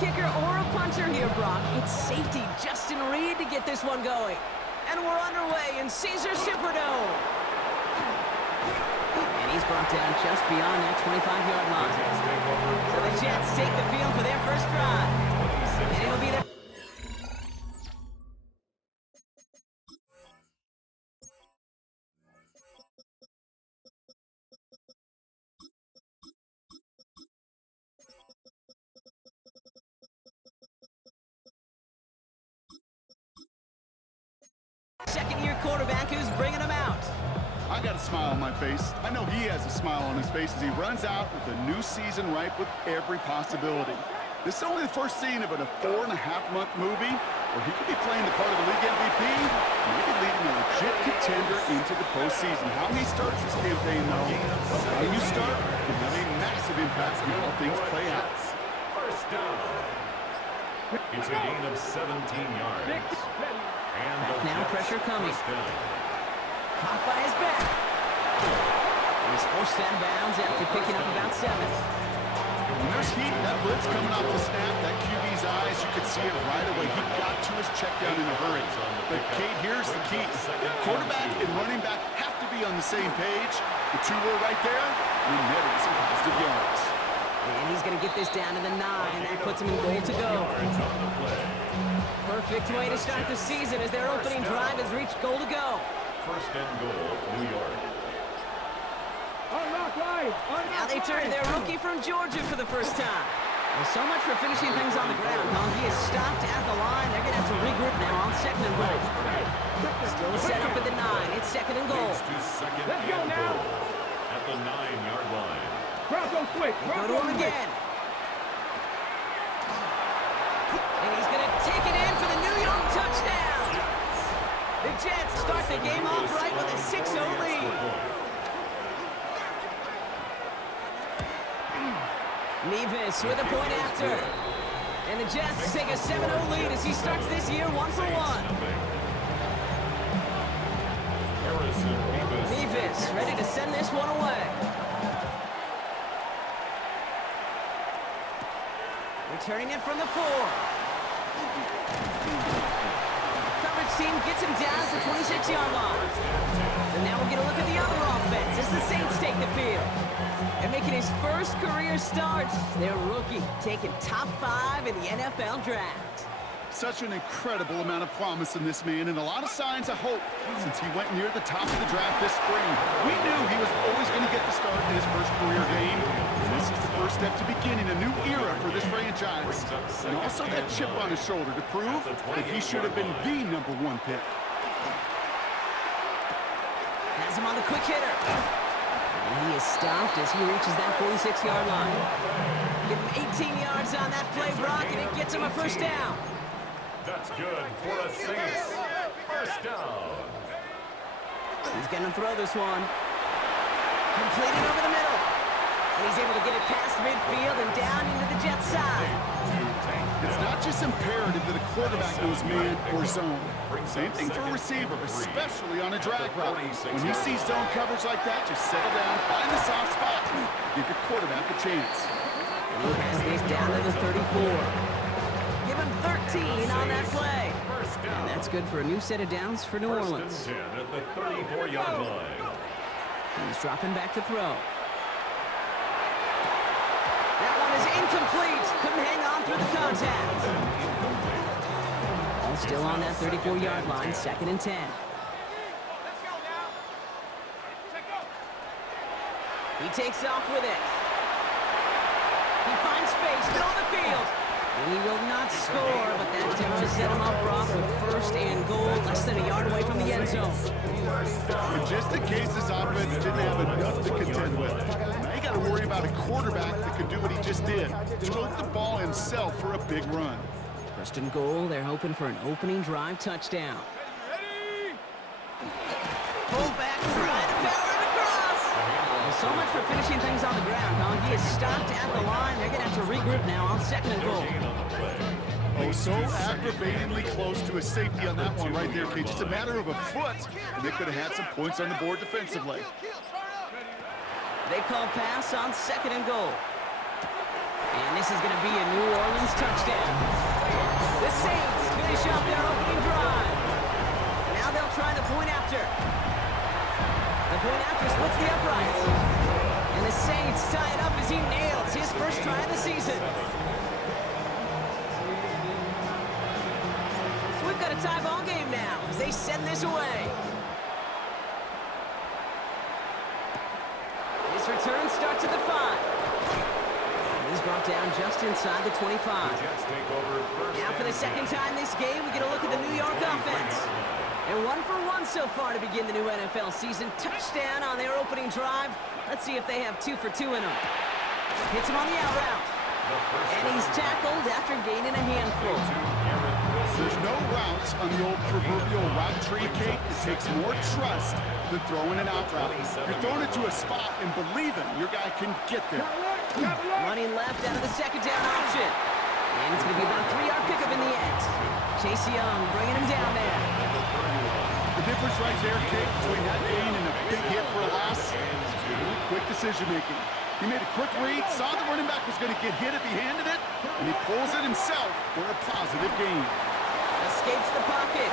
kicker or a punter here, Brock. It's safety Justin Reed to get this one going. And we're underway in Caesars Superdome. And he's brought down just beyond that 25-yard line. So the Jets take the field for their first drive. And it'll be their... second-year quarterback who's bringing him out. I got a smile on my face. I know he has a smile on his face as he runs out with a new season ripe with every possibility. This is only the first scene of a 4.5-month movie where he could be playing the part of the league MVP, maybe leading a legit contender into the postseason. How he starts this campaign, though, how you start can have a massive impact on how things play out. First down. It's a gain of 17 yards. And now pressure coming. Caught by his back. And he's forced out of bounds after picking up about 7. When there's heat, that blitz coming off the snap, that QB's eyes, you could see it right away. He got to his check down in a hurry. But, Kate, here's the key. Quarterback and running back have to be on the same page. The two were right there. We netted some positive yards. And he's going to get this down to the 9. That puts him in goal to go. Perfect way to start the season as their opening drive has reached goal to go. First and goal, New York. Now they turn to their rookie from Georgia for the first time. Well, so much for finishing things on the ground. He is stopped at the line. They're going to have to regroup now on second and goal. Still set up at the 9. It's second and goal. Second and goal at the 9-yard line. Go to him again. And he's going to take it in for the New York touchdown. The Jets start the game off right with a 6-0 lead. Nevis with a point after. And the Jets take a 7-0 lead as he starts this year 1-for-1. Nevis ready to send this one away. Returning it from the 4. Coverage team gets him down at the 26-yard line. And now we'll get a look at the other offense as the Saints take the field. And making his first career start, their rookie taking top 5 in the NFL draft. Such an incredible amount of promise in this man and a lot of signs of hope since he went near the top of the draft this spring. We knew he was always going to get the start in his first career game. And this is the first step to beginning a new era for this franchise. And also that chip on his shoulder to prove that he should have been the #1 pick. Has him on the quick hitter. And he is stopped as he reaches that 46-yard line. Give him 18 yards on that play, Brock, and it gets him a first down. That's good for the Saints. First down. He's going to throw this one. Completed over the middle. And he's able to get it past midfield and down into the Jets side. It's not just imperative that a quarterback knows man or zone. Same thing for a receiver, especially on a drag route. When you see zone coverage like that, just settle down, find the soft spot, and give your quarterback a chance. And he has this down to the 34. Give him 13 on that play. And that's good for a new set of downs for New Orleans. First and 10 at the 34-yard line. He's dropping back to throw. That one is incomplete. Couldn't hang on through the contact. All still on that 34-yard line, second and 10. He takes off with it. He finds space, middle of the field. And he will not score, but that does set him up, Brock, with first and goal, less than a yard away from the end zone. And just in case this offense didn't have enough to contend with, now you got to worry about a quarterback that could do what he just did. Tote the ball himself for a big run. First and goal, they're hoping for an opening drive touchdown. Fullback trying to power it across. Well, so much for finishing things on the ground, huh? He is stopped at the line. They're going to have to regroup now on second and goal. Oh, so aggravatingly close to a safety on that one right there, Kate. Just a matter of a foot, and they could have had some points on the board defensively. They call pass on second and goal. And this is going to be a New Orleans touchdown. The Saints finish off their opening drive. Now they'll try the point after. The point after splits the uprights. And the Saints tie it up as he nails his first try of the season. So we've got a tie ball game now as they send this away. This return starts at the 5. He's brought down just inside the 25. Now for the second time this game, we get a look at the New York offense. They're 1 for 1 so far to begin the new NFL season. Touchdown on their opening drive. Let's see if they have 2 for 2 in them. Hits him on the out route. And he's tackled after gaining a handful. There's no routes on the old proverbial route tree, Kate. It takes more trust than throwing an out route. You're throwing it to a spot and believing your guy can get there. Running left out of the second down option. And it's going to be about a 3-yard pickup in the end. Chase Young bringing him down there. The difference right there, Kate, between that gain and a big hit for a loss, quick decision-making. He made a quick read, saw the running back was going to get hit if he handed it, and he pulls it himself for a positive gain. Escapes the pocket.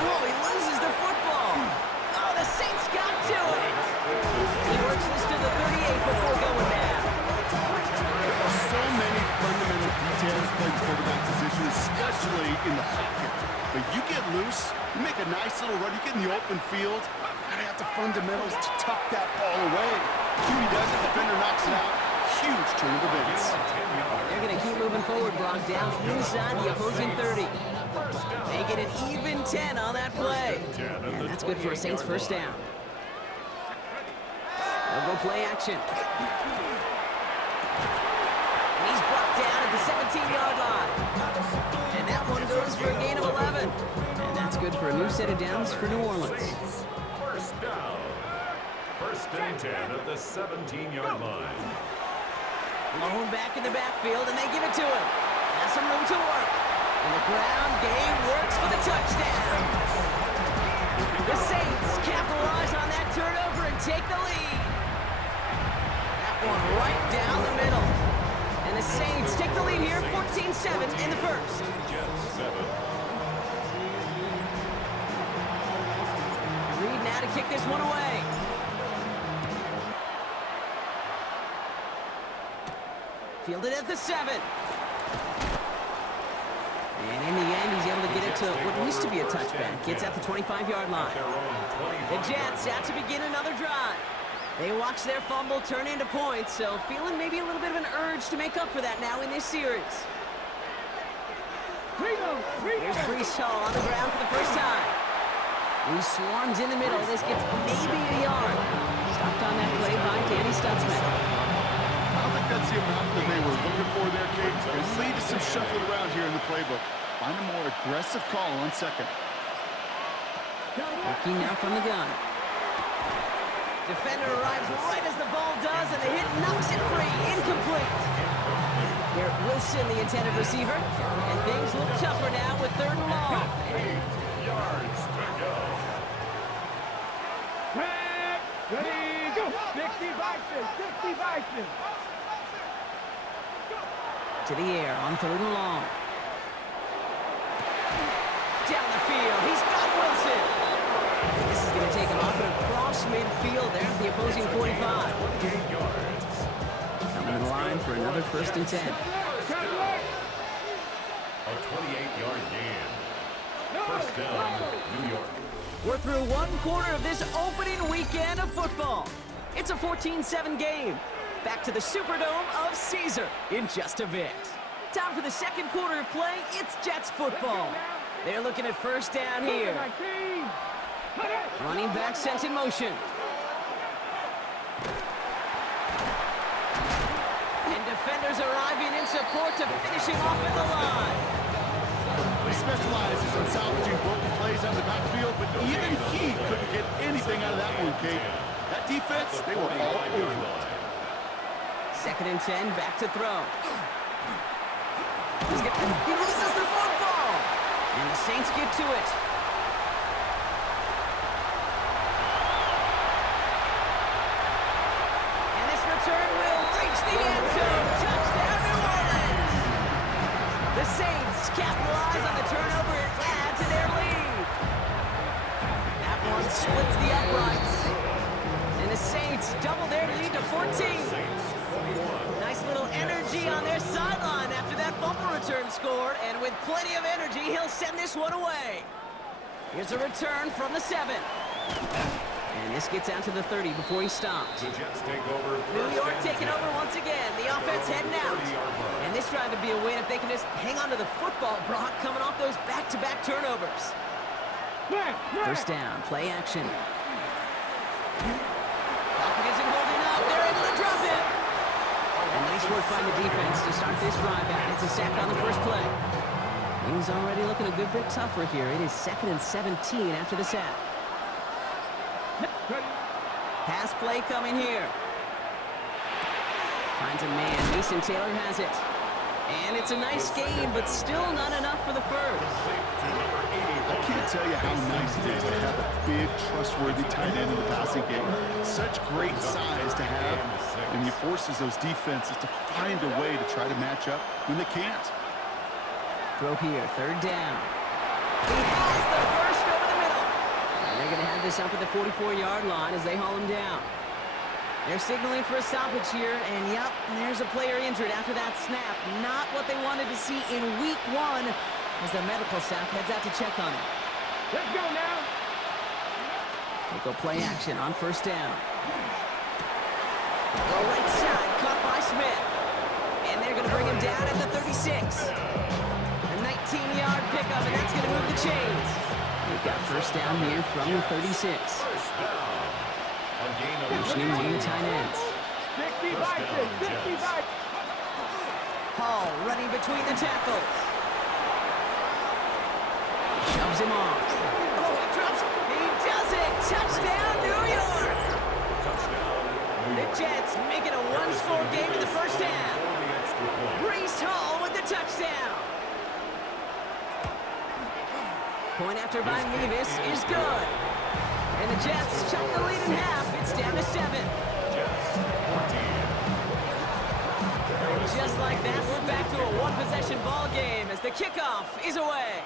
Oh, he loses the football. Oh, the Saints got to it. He works this to the 38 before going down. There are so many fundamental details playing quarterback position, especially in the pocket. But you get loose, you make a nice little run, you get in the open field, you have the fundamentals to tuck that ball away. QB does it, defender knocks it out. Huge turn of events. They're going to keep moving forward, Brock, down inside the opposing 30. They get an even 10 on that play. And that's good for a Saints first down. They'll go play action. And he's brought down at the 17-yard line. And that one goes for a gain of 11. And that's good for a new set of downs for New Orleans. First down. First and 10 at the 17-yard line. Lone back in the backfield, and they give it to him. Has some room to work. And the ground game works for the touchdown. The Saints capitalize on that turnover and take the lead. That one right down the middle. And the Saints take the lead here, 14-7 in the first. Reed now to kick this one away. Fielded at the 7. And in the end, he's able to get it to what used to be a touchback. Gets at the 25-yard line. The Jets out to begin another drive. They watch their fumble turn into points, so feeling maybe a little bit of an urge to make up for that now in this series. Here's Breece Hall on the ground for the first time. He swarms in the middle. This gets maybe a yard. Stopped on that play by Danny Stutzman. I don't think that's the amount that they were looking for there, Kate. It'll lead to some shuffling around here in the playbook. Find a more aggressive call on second. Looking now from the gun. Defender arrives right as the ball does, and the hit knocks it free. Incomplete. Garrett Wilson, the intended receiver. And things look tougher now with 3rd and long. 8 yards to go. Ready, go! 60 Vikings, 60 Vikings. To the air on 3rd and long. Down the field, he's got Wilson. And this is going to take him up and across midfield there at the opposing 45. 8 yards. Coming to the line for another 1st and 10. A 28-yard gain. First down, New York. We're through one quarter of this opening weekend of football. It's a 14-7 game. Back to the Superdome of Caesar in just a bit. Time for the second quarter of play. It's Jets football. They're looking at first down here. Running back sent in motion. And defenders arriving in support to finish him off at the line. He specializes in salvaging broken plays on the backfield, but even he couldn't get anything out of that one, Kate. That defense, they were all over it. 2nd and 10, back to throw. He loses the football. And the Saints get to it. And this return will reach the end zone. Touchdown, New Orleans. capitalize on the turnover and add to their lead. That one splits the uprights. And the Saints double their lead to 14. Nice little energy on their sideline after that fumble return scored. And with plenty of energy, he'll send this one away. Here's a return from the 7. And this gets out to the 30 before he stopped. The Jets take over. New York taking over once again. The offense heading out. And this drive would be a win if they can just hang on to the football, Brock, coming off those back-to-back turnovers. First down, play action. Pocket isn't holding up. They're able to drop it. And nice work by the defense to start this drive out. It's a sack on the first play. Things already looking a good bit tougher here. It is 2nd and 17 after the sack. Pass play coming here. Finds a man. Mason Taylor has it. And it's a nice gain, but still not enough for the first. I can't tell you how nice it is to have a big, trustworthy tight end in the passing game. Such great size to have, and he forces those defenses to find a way to try to match up when they can't. Throw here, 3rd down. He has the first over the middle. And they're going to have this up at the 44-yard line as they haul him down. They're signaling for a stoppage here, and yep, there's a player injured after that snap. Not what they wanted to see in week 1 as the medical staff heads out to check on him. Let's go now. They go play action on 1st down. Go right side, caught by Smith. And they're going to bring him down at the 36. A 19-yard pickup, and that's going to move the chains. They've got first down here from the 36. Motioning one of the tight ends. 60 Vikings, 60 Vikings. Hall running between the tackles. Shoves him off. Oh, he drops. He does it. Touchdown, New York. The Jets make it a one-score game in the first half. Breece Hall with the touchdown. Point after by Mevis is good. And the Jets chop the lead in half. It's down to 7. And just like that, we're back to a one-possession ball game as the kickoff is away.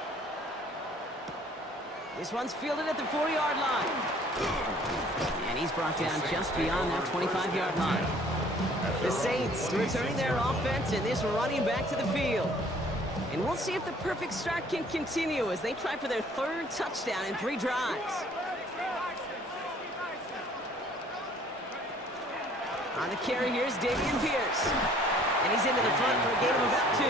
This one's fielded at the 4-yard line. And he's brought down just beyond that 25-yard line. The Saints returning their offense and this running back to the field. And we'll see if the perfect start can continue as they try for their 3rd touchdown in 3 drives. On the carry, here's Dameon Pierce. And he's into the front for a gain of about 2.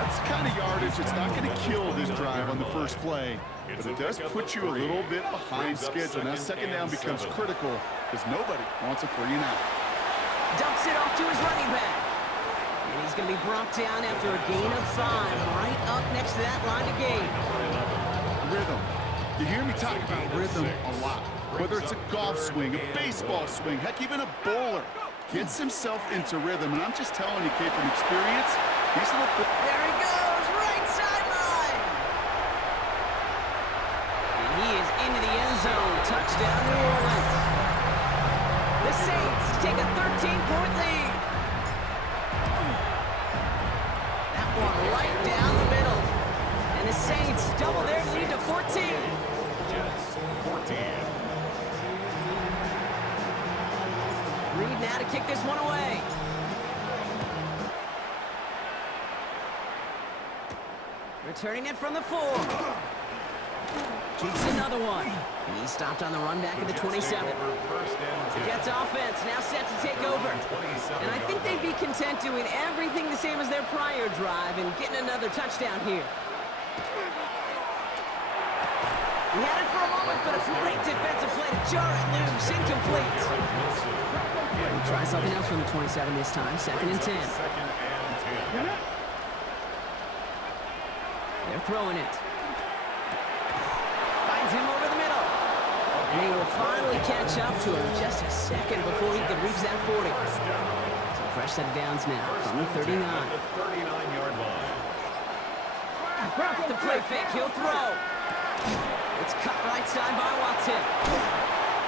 That's the kind of yardage that's not going to kill this drive on the first play, but it does put you a little bit behind schedule. Now 2nd down becomes critical because nobody wants a 3 and out. Dumps it off to his running back. And he's going to be brought down after a gain of 5, right up next to that line of gain. Rhythm. You hear me talk about rhythm a lot. Whether it's a golf swing, a baseball swing, heck, even a bowler gets himself into rhythm. And I'm just telling you, kid, from experience, these little... There he goes, right sideline. And he is into the end zone. Touchdown, New Orleans. The Saints take a 13-point lead. That one right down the middle. And the Saints double their lead to 14. Jets 14. Reed now to kick this one away. Returning it from the 4. Keeps another one. He stopped on the run back at the 27. Jets offense now set to take over. And I think they'd be content doing everything the same as their prior drive and getting another touchdown here. We had it for a moment, but a great defensive play to jar it loose. Incomplete. We'll try something else from the 27 this time. 2nd and 10. They're throwing it. Finds him over the middle. And he will finally catch up to him just a second before he could reach that 40. So fresh set of downs now from the 39. The play fake, he'll throw. It's cut right side by Watson.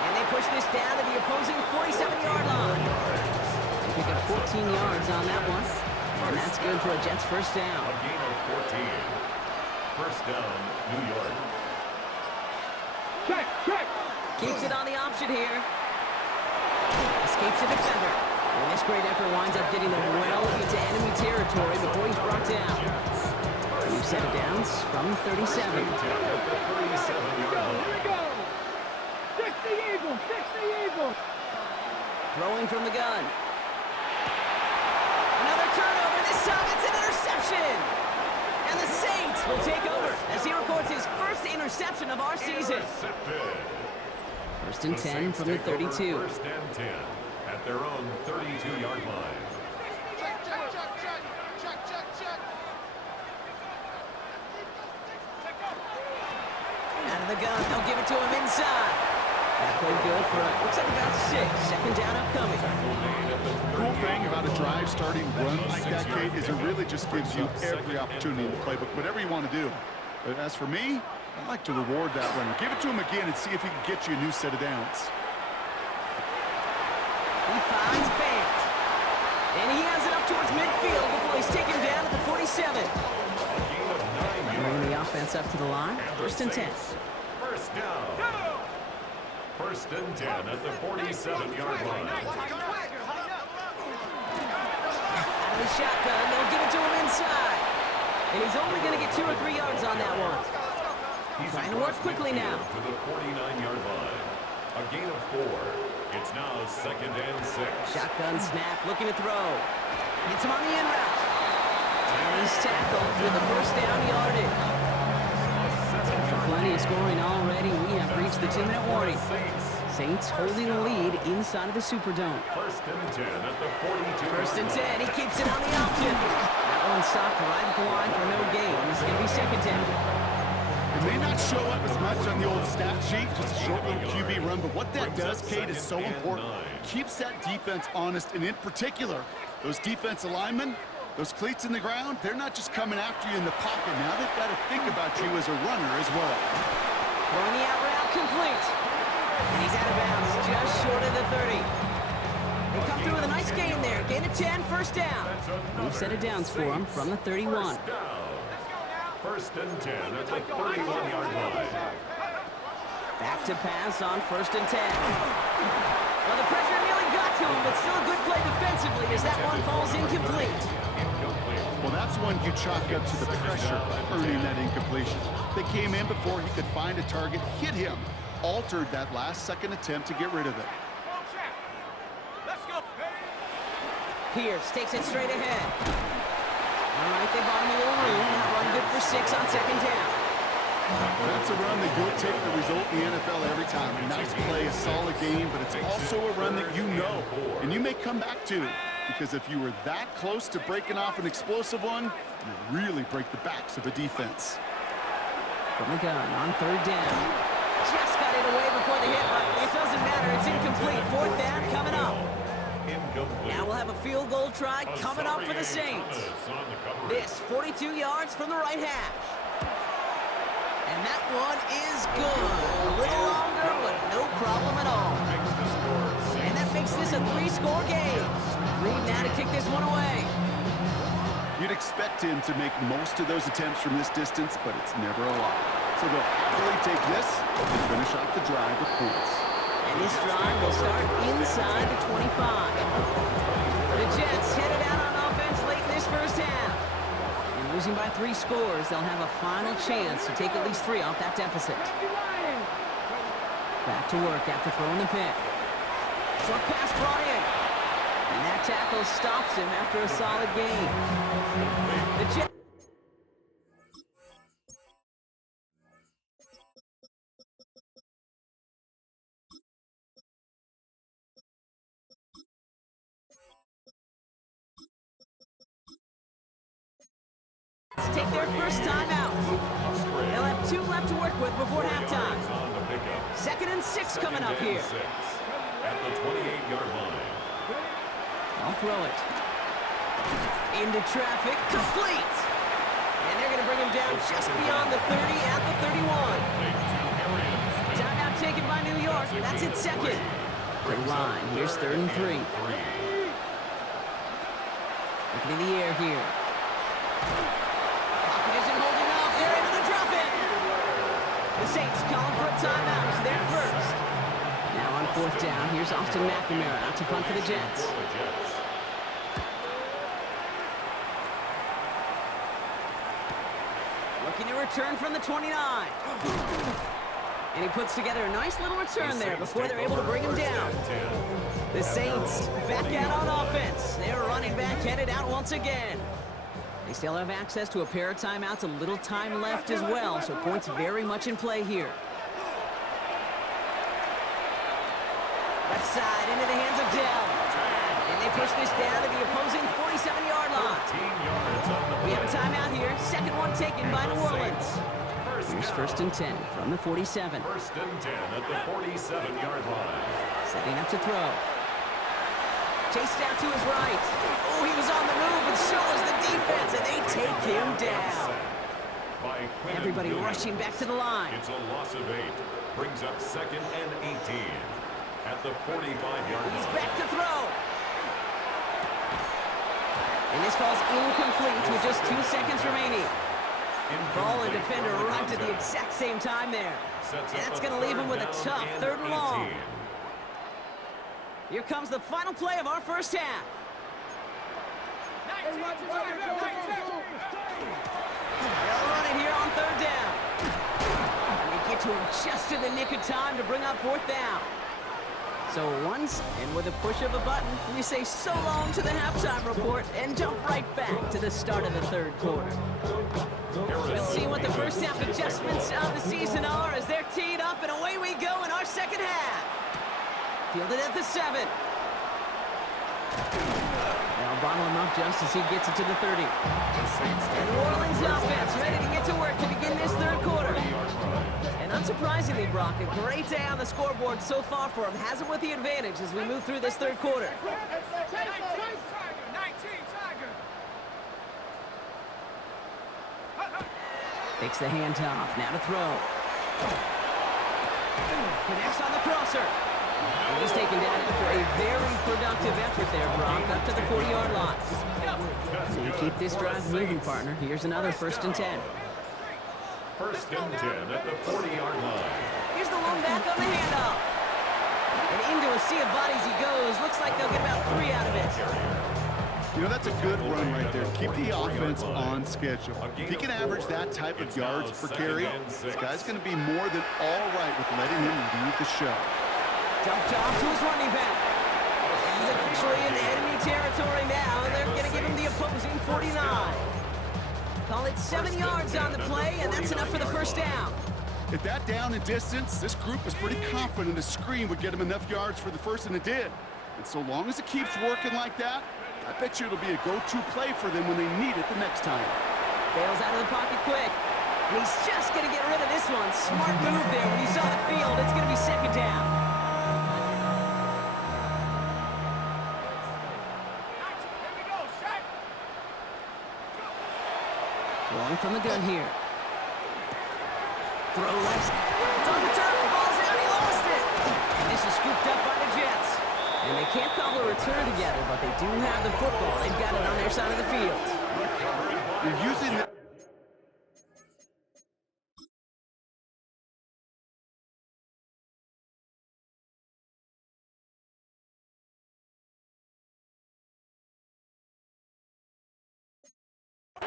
And they push this down to the opposing 47-yard line. They pick up 14 yards on that one. And that's good for a Jets first down. A gain of 14. First down, New York. Check, check. Keeps it on the option here. Escapes the defender. And this great effort winds up getting them well into enemy territory before he's brought down. New set of downs from 37. At the 37-yard Here line. we go. 60 Eagles, 60 Eagles. Throwing from the gun. Another turnover. This time it's an interception. And the Saints will take over as he records his first interception of our season. Intercepted. First and 10 from the Saints take over 32. First and 10 at their own 32-yard line. Out of the gun, they'll give it to him inside. That played good for, looks like about 6. Second down upcoming. Cool thing about a drive starting run like that, Kate, is it really just gives you every opportunity in the playbook, whatever you want to do. But as for me, I'd like to reward that runner. Give it to him again and see if he can get you a new set of downs. He finds Fant. And he has it up towards midfield before he's taken down at the 47. Bringing the offense up to the line. First and 10. First down. First and 10 at the 47-yard line. Out of the shotgun, they'll give it to him inside. And he's only going to get 2 or 3 yards on that one. He's Trying to work quickly now. To the 49-yard line. A gain of 4. It's now second and 6. Shotgun snap, looking to throw. Hits him on the in route. And he's tackled with the first down yardage. After plenty of scoring already, we have reached the 2-minute warning. Saints holding the lead inside of the Superdome. First and 10 at the 42. First and 10, he keeps it on the option. That one stopped right at the line for no gain. This is going to be second down. It may not show up as much on the old stat sheet, just a short little QB run, but what that does, Kate, is so important. Keeps that defense honest, and in particular, those defensive linemen, those cleats in the ground, they're not just coming after you in the pocket. Now they've got to think about you as a runner as well. Throwing the out route complete. And he's out of bounds, just short of the 30. They come through with a nice gain there. Gain of 10, first down. New set of downs for him from the 31. First and 10 at the 31-yard line. Back to pass on first and 10. Well, the pressure nearly got to him, but still a good play defensively as that one falls incomplete. Well, that's one you chalk up to the pressure earning that incompletion. They came in before he could find a target, hit him, altered that last-second attempt to get rid of it. Pierce takes it straight ahead. All right, they bought him a little room. That run good for 6 on second down. That's a run that you'll take the result in the NFL every time. A nice play, a solid game, but it's also a run that you know, and you may come back to, because if you were that close to breaking off an explosive one, you really break the backs of a defense. From the gun on third down. Just got it away before the hit, but it doesn't matter. It's incomplete. Fourth down coming up. Now we'll have a field goal try coming up for the Saints. This 42 yards from the right hash. And that one is good. A little longer, but no problem at all. And that makes this a 3-score game. Reed now to kick this one away. You'd expect him to make most of those attempts from this distance, but it's never a lot. So they'll happily take this and finish off the drive with points. And this drive will start inside the 25. The Jets headed out on offense late in this first half. And losing by 3 scores, they'll have a final chance to take at least 3 off that deficit. Back to work after throwing the pick. Short pass brought in. And that tackle stops him after a solid gain. The Jets. Take their first time out. They'll have 2 left to work with before halftime. Second and 6 coming up here. At the 28-yard line. I'll throw it. Into traffic, complete. And they're going to bring him down just beyond the 30 at the 31. Timeout taken by New York. That's its second. Good line. Here's third and 3. Looking in the air here. Pocket isn't holding up. They're able to drop it. The Saints calling for a timeout. It's their first. Now on fourth down, here's Austin McNamara out to punt for the Jets. Looking to return from the 29. And he puts together a nice little return there before they're able to bring him down. The Saints back out on offense. They're running back headed out once again. They still have access to a pair of timeouts, a little time left as well, so points very much in play here. Left side into the hands of Dell. And they push this down to the opposing 47-yard line. We have a timeout here. Second one taken by New Orleans. Here's first and 10 from the 47. First and 10 at the 47-yard line. Setting up to throw. Chased out to his right. Oh, he was on the move, and so was the defense, and they take him down. Everybody rushing back to the line. It's a loss of 8. Brings up second and 18 at the 45-yard line. He's back to throw. And this falls incomplete with just 2 seconds remaining. Ball and defender arrived at the exact same time there. And that's going to leave him with a tough third and long. Here comes the final play of our first half. They'll run it here on third down. And they get to him just in the nick of time to bring up fourth down. So once, and with a push of a button, we say so long to the halftime report and jump right back to the start of the third quarter. We'll see what the first half adjustments of the season are as they're teed up, and away we go in our second half. Fielded at the 7. They'll bottle him up just as he gets it to the 30. And New Orleans offense ready to get to work to begin this third quarter. And unsurprisingly, Brock, a great day on the scoreboard so far for him. Has it with the advantage as we move through this third quarter. Takes the handoff, now to throw. Connects on the crosser. And he's taken down after a very productive effort there, Brock, up to the 40-yard line. So you keep this drive moving, partner. Here's another first and 10. First and 10 at the 40-yard line. Here's the lone back on the handoff. And into a sea of bodies he goes. Looks like they'll get about 3 out of it. You know, that's a good run right there. Keep the offense on schedule. If he can average that type of yards per carry, this guy's going to be more than all right with letting him lead the show. Dumped off to his running back. He's officially in enemy territory now, and they're going to give him the opposing 49. Call it 7 yards on the play, and that's enough for the first down. At that down and distance, this group was pretty confident a screen would get him enough yards for the first, and it did. And so long as it keeps working like that, I bet you it'll be a go-to play for them when they need it the next time. Bails out of the pocket quick. And he's just going to get rid of this one. Smart move there. When you saw the field, it's going to be second down. Throwing from the gun here. Throw left. It's on the turf. The ball's out. He lost it. And this is scooped up by the Jets. And they can't cobble a return together, but they do have the football. They've got it on their side of the field. You're using the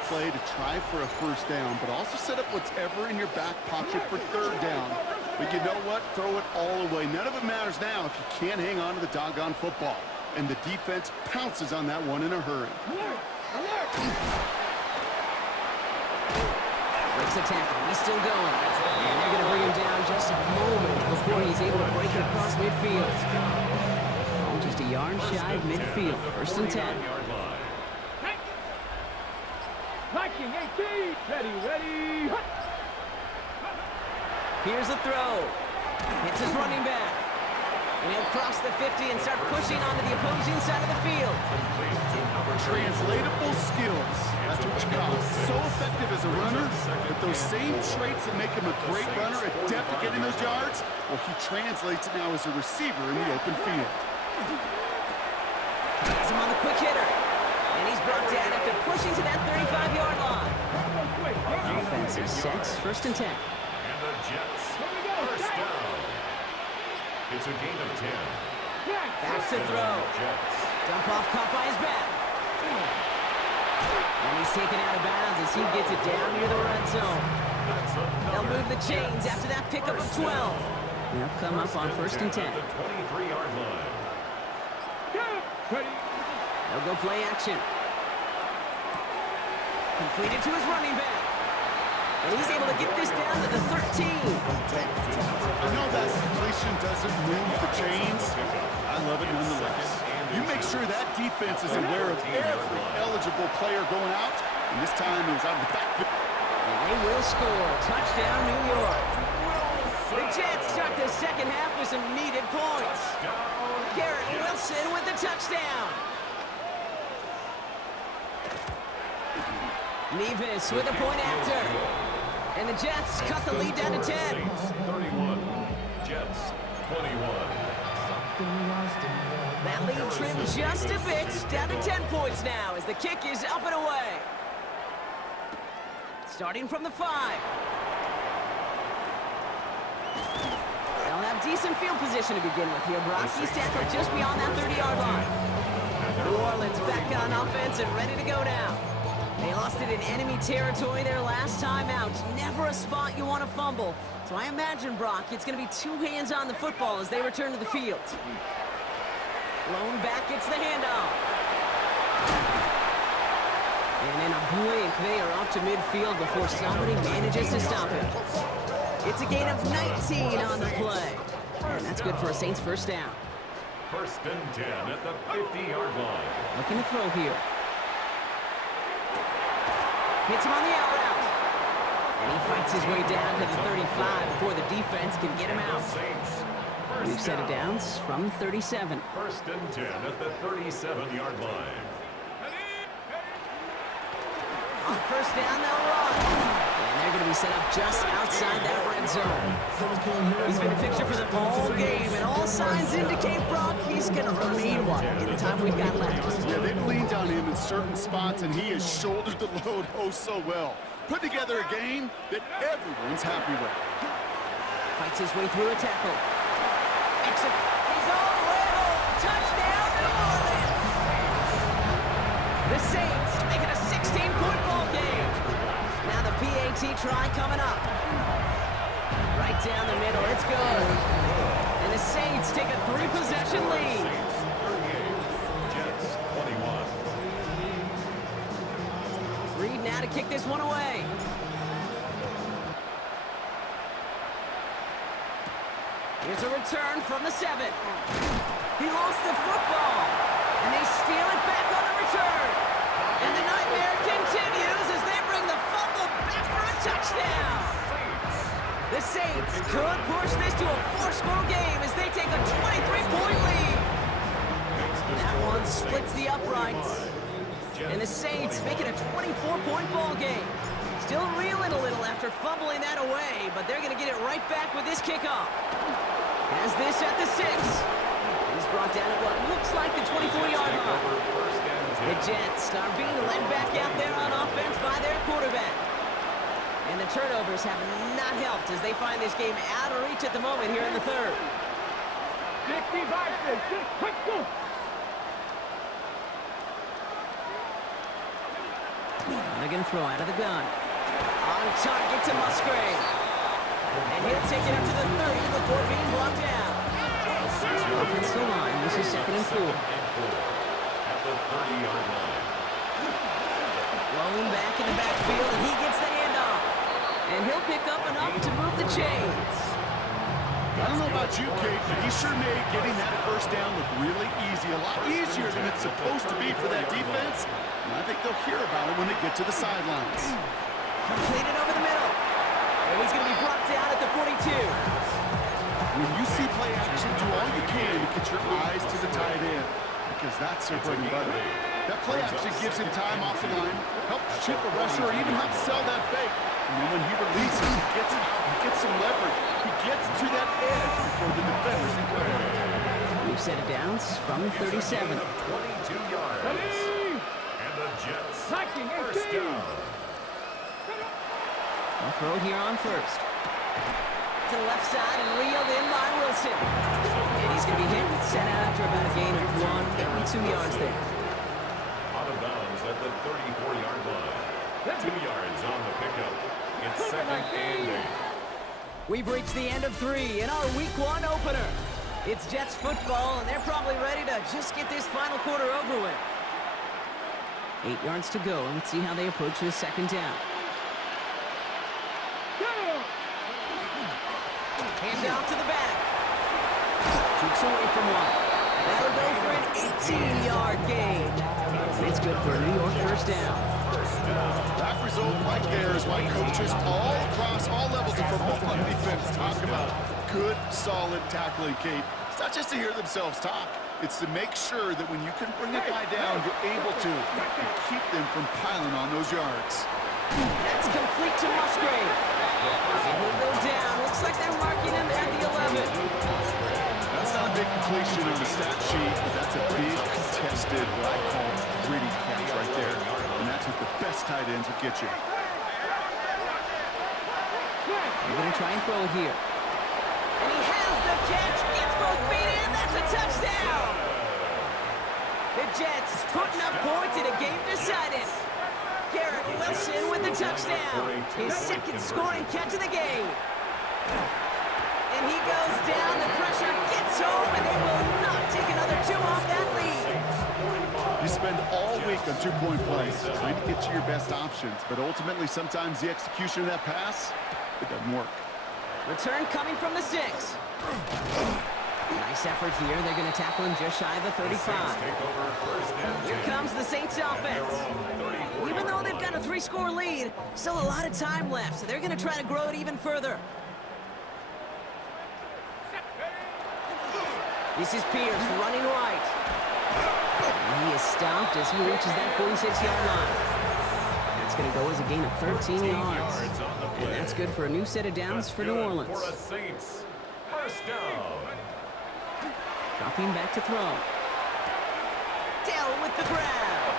play to try for a first down, but also set up whatever in your back pocket for third down. But you know what? Throw it all away. None of it matters now if you can't hang on to the doggone football. And the defense pounces on that one in a hurry. Breaks the tackle. He's still going. And they're going to bring him down just a moment before he's able to break it across midfield. Oh, just a yard shy of midfield. First and 10. Liking 18. Ready. Here's the throw. It's his running back. And he'll cross the 50 and start pushing onto the opposing side of the field. Translatable skills. That's what you call it. So effective as a runner, but those same traits that make him a great runner, adept at getting those yards, well, he translates it now as a receiver in the open field. Has him on the quick hitter. And he's brought down after pushing to that 35-yard line. defense is set. First and 10. And the Jets, first down. It's a gain of 10. Back to throw. Jets. Dump off caught by his back. And he's taken out of bounds as he gets it down near the red zone. They'll move the chains after that pickup of 12. They'll come up on first and 10. At the 23-yard line. They'll go play action. Completed to his running back. And he's able to get this down to the 13. I know that completion doesn't move the chains. I love it nonetheless. You make sure that defense is aware of every eligible player going out. And this time it was out of the backfield. And they will score. Touchdown, New York. The Jets start the second half with some needed points. Garrett Wilson with the touchdown. Nevis with a point after. And the Jets cut the lead down to 10. Saints 31, Jets 21. That lead trimmed just a bit, down to 10 points now as the kick is up and away. Starting from the 5. They'll have decent field position to begin with here. Brocky tackled just beyond that 30-yard line. New Orleans back on offense and ready to go now. They lost it in enemy territory their last time out. Never a spot you want to fumble. So I imagine, Brock, it's going to be 2 hands on the football as they return to the field. Lone back gets the handoff. And in a blink, they are up to midfield before somebody manages to stop it. It's a gain of 19 on the play. And that's good for a Saints first down. First and 10 at the 50-yard line. Looking to throw here. Hits him on the out route. And he fights his way down to the 35 before the defense can get him out. Saints, We've set it down from 37. First and 10 at the 37-yard line. On first down, they'll run. And they're going to be set up just outside that red zone. He's been a fixture for them all game, and all signs indicate, Brock, he's going to remain one in the time we've got left. Yeah, they've leaned on him in certain spots, and he has shouldered the load oh so well. Put together a game that everyone's happy with. Fights his way through a tackle. He's all the way home. Touchdown, New Orleans. The Saints make it a 16-point ball game. Now the PAT try coming up. Right down the middle. It's good. And the Saints take a 3-possession lead. Saints 38, Jets 21. Reed now to kick this one away. Here's a return from the 7. He lost the football, and they steal it back on the return. And the nightmare continues as they bring the fumble back for a touchdown. The Saints could push this to a 4-score game as they take a 23-point lead. That one splits the uprights. And the Saints make it a 24-point ball game. Still reeling a little after fumbling that away, but they're going to get it right back with this kickoff. Has this at the 6. He's brought down at what looks like the 24-yard line. The Jets are being led back out there on offense by their quarterback. And the turnovers have not helped as they find this game out of reach at the moment here in the third. They're going to throw out of the gun. On target to Musgrave. And he'll take it up to the 30 before being brought down. Offensive line, this is 2nd and 4. At the 30-yard line. Rolling back in the backfield, and he gets the handoff. And he'll pick up enough to move the chains. I don't know about you, Kate, but he sure made getting that first down look really easy. A lot easier than it's supposed to be for that defense. And I think they'll hear about it when they get to the sidelines. Completed over the middle. And he's going to be brought down at the 42. When you see play action, do all you can to get your eyes to the tight end, because that's their bread and butter. That play action gives him time off the line, helps chip a rusher, or even helps sell that fake. And then when he releases, he gets it out, he gets some leverage. He gets to that edge before the defenders can cover. We've set it down from 37. 22 yards. And the Jets first down. They'll throw here on first. To the left side and reeled in by Wilson. And he's going to be hit and sent out after about a gain of 1, maybe 2 yards there. Out of bounds at the 34-yard line. 2 yards on the pickup. It's 2nd and 8. We've reached the end of 3 in our Week 1 opener. It's Jets football, and they're probably ready to just get this final quarter over with. 8 yards to go, and let's see how they approach this 2nd down. Hand off to the back. Shoots away from one. That'll go for an 18-yard gain. And it's good for a New York first down. That result right there is why coaches all across all levels of football on defense talk about good, solid tackling, Kate. It's not just to hear themselves talk. It's to make sure that when you can bring a guy down, you're able to and keep them from piling on those yards. That's complete to Musgrave. And he'll go down. Looks like they're marking him at the 11. That's not a big completion on the stat sheet, but that's a big contested, what I call gritty catch right there. And that's what the best tight ends will get you. They're going to try and throw it here. And he has the catch. Gets both feet in. That's a touchdown. The Jets putting up points in a game decided. Garrett Wilson with the touchdown. His 2nd scoring catch of the game. And he goes down. The pressure gets home, and they will not take another 2 off that lead. You spend all week on 2-point plays, trying to get you your best options, but ultimately sometimes the execution of that pass, it doesn't work. Return coming from the 6. Nice effort here. They're going to tackle him just shy of the 35. Here comes the Saints offense. Even though they've got a 3-score lead, still a lot of time left, so they're going to try to grow it even further. This is Pierce running right. And he is stopped as he reaches that 46-yard line. That's going to go as a gain of 13 yards. And that's good for a new set of downs for New Orleans. For a Saints first down. Dropping back to throw. Dell with the grab.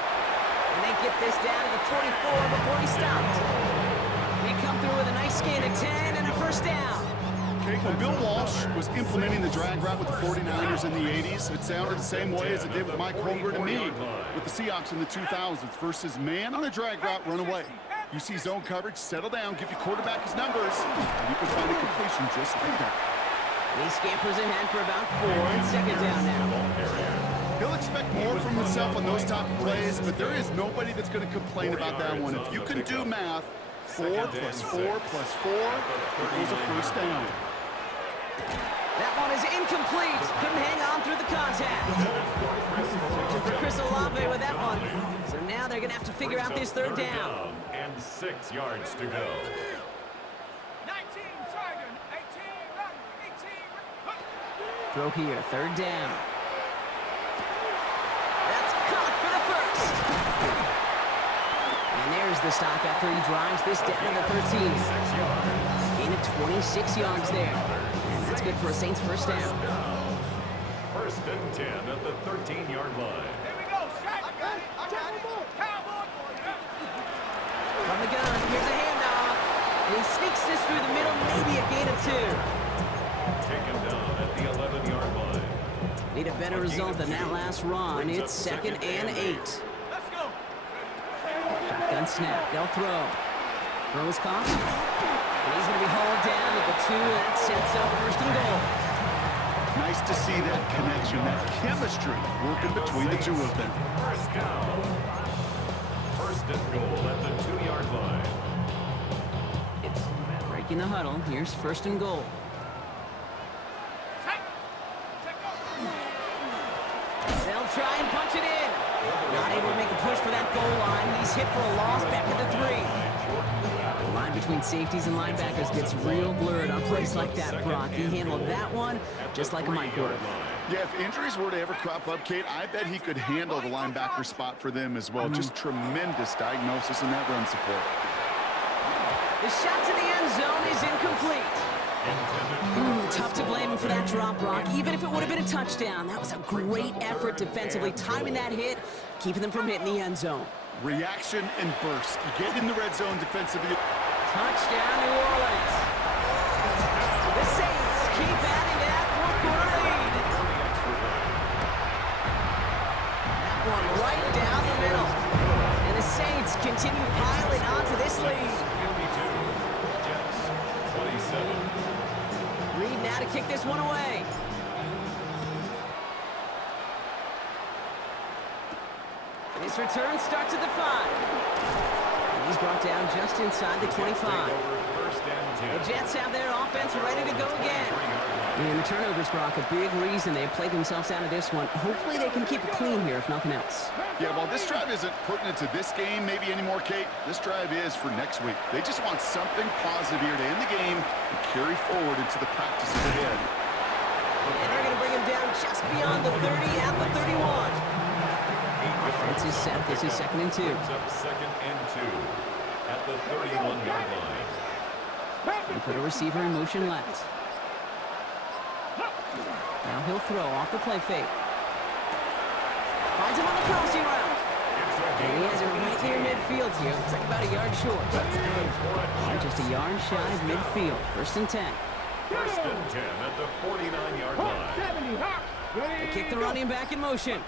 And they get this down to the 44 before he stopped. They come through with a nice gain of 10 and a first down. Okay, when Bill Walsh was implementing the drag route with the 49ers in the 80s, it sounded the same way as it did with Mike Holmgren and me with the Seahawks in the 2000s versus man on a drag route, run away. You see zone coverage, settle down, give your quarterback his numbers, and you can find a completion just like that. He scampers ahead for about 4 and 2nd down now. He'll expect more from himself on those type of plays, but there is nobody that's going to complain about that one. If you can do math, 4 plus 4 plus 4 equals a first down. That one is incomplete. Couldn't hang on through the contact. Searching for Chris Olave with that one. So now they're going to have to figure out this 3rd down. And 6 yards to go. 19, Tiger, 18, 18. Throw here, 3rd down. That's caught for the first. And there's the stop after he drives this down to the 13. Gain of 26 yards there. That's good for a Saints first down. 1st and 10 at the 13-yard line. Here we go, shotgun, cowboy. From the gun, here's a handoff. And he sneaks this through the middle, maybe a gain of 2. Taken down at the 11-yard line. Need a better result than that last run. It's 2nd and 8. Let's go. Shotgun snap, they'll throw. Throw is caught. And he's going to be hauled down at the 2. That sets up 1st and goal. Nice to see that connection, that chemistry working between the 2 of them. First down. 1st and goal at the 2-yard line. Breaking the huddle. Here's 1st and goal. They'll try and punch it in. Not able to make a push for that goal line. He's hit for a loss back at the 3. The line between safeties and linebackers gets real blurred on plays like that, Brock. He handled that one just like a Mike would have. Yeah, if injuries were to ever crop up, Kate, I bet he could handle the linebacker spot for them as well. Just tremendous diagnosis in that run support. The shot to the end zone is incomplete. Tough to blame him for that drop, Brock. Even if it would have been a touchdown, that was a great effort defensively, timing that hit, keeping them from hitting the end zone. Reaction and burst. You get in the red zone defensively. Touchdown, New Orleans. The Saints keep adding to that fourth-quarter lead. That one right down the middle. And the Saints continue piling onto this lead. 52. Jets 27. Reed now to kick this one away. This return starts at the 5. And he's brought down just inside the 25. The Jets have their offense ready to go again. And the turnovers, Brock, a big reason they've played themselves out of this one. Hopefully they can keep it clean here, if nothing else. Yeah, well, this drive isn't pertinent to this game maybe anymore, Kate. This drive is for next week. They just want something positive here to end the game and carry forward into the practices ahead. And they're going to bring him down just beyond the 30 at the 31. Offense is set. This is 2nd and 2. Up 2nd and 2 at the 31-yard line. And put a receiver in motion left. Now he'll throw off the play fake. Finds him on the crossing route. And he has it right near midfield here. Looks like about a yard short. And just a yard shy of midfield. 1st and 10. 1st and 10 at the 49-yard line. They kick the running back in motion.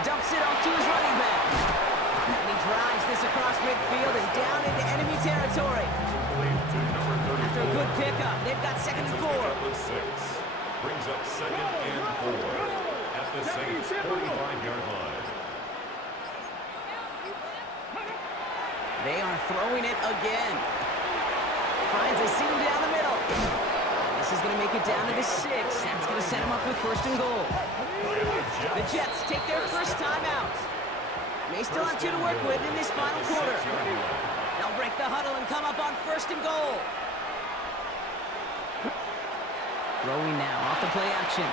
Dumps it off to his running back. And he drives this across midfield and down into enemy territory. After a good pickup, they've got 2nd and 4. Brings up 2nd and 4 at the Saints' 45-yard line. They are throwing it again. Finds a seam down the middle. This is going to make it down to the 6. That's going to set him up with 1st and goal. The Jets take their first time out. They still have 2 to work with in this final quarter. They'll break the huddle and come up on 1st and goal. Throwing now off the play action.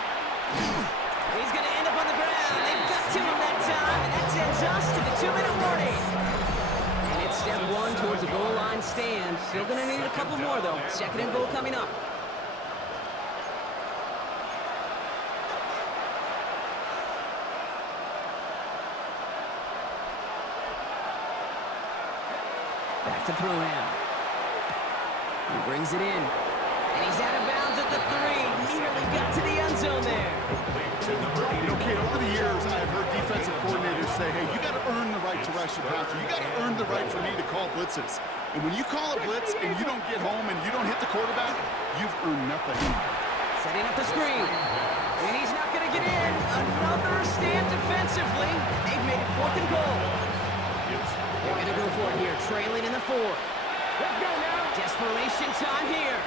He's going to end up on the ground. They got to him that time, and that sends us to the 2-minute warning. And it's step 1 towards a goal line stand. Still going to need a couple more, though. 2nd and goal coming up. Back to throw now. He brings it in. And he's out of bounds at the 3. Nearly got to the end zone there. Okay, over the years, I've heard defensive coordinators say, hey, you got to earn the right to rush your passer. You got to earn the right for me to call blitzes. And when you call a blitz and you don't get home and you don't hit the quarterback, you've earned nothing. Setting up the screen. And he's not going to get in. Another stand defensively. They've made it 4th and goal. They're going to go for it here, trailing in the 4th. Desperation time here.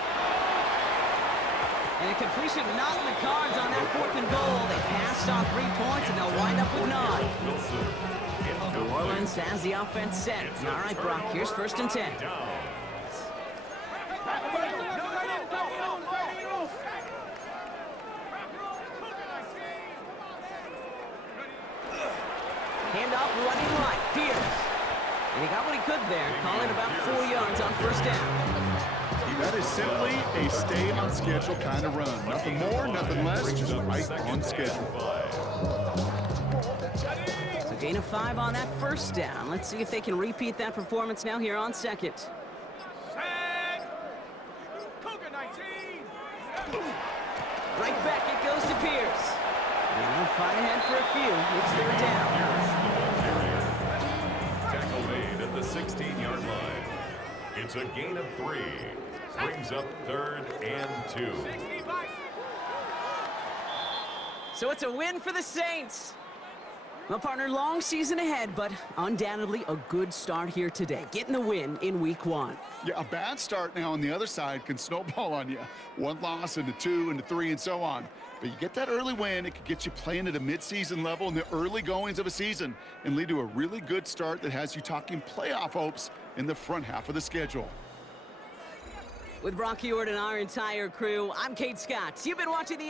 And a completion not in the cards on that 4th and goal. They passed on 3 points, and they'll wind up with 9. New Orleans has the offense set. All right, Brock, here's 1st and 10. Handoff running right, Pierce. And he got what he could there, calling about 4 yards on 1st down. That is simply a stay-on-schedule kind of run. Nothing more, nothing less, just right on schedule. So gain of 5 on that 1st down. Let's see if they can repeat that performance now here on 2nd. Right back it goes to Pierce. And they'll fight ahead for a few. It's 3rd down. Tackle made at the 16-yard line. It's a gain of 3. Brings up 3rd and 2. So it's a win for the Saints. Well, partner, long season ahead, but undoubtedly a good start here today. Getting the win in week 1. Yeah, a bad start now on the other side can snowball on you. 1 loss into 2 into 3 and so on. But you get that early win, it could get you playing at a midseason level in the early goings of a season and lead to a really good start that has you talking playoff hopes in the front half of the schedule. With Brock Huard and our entire crew, I'm Kate Scott. You've been watching the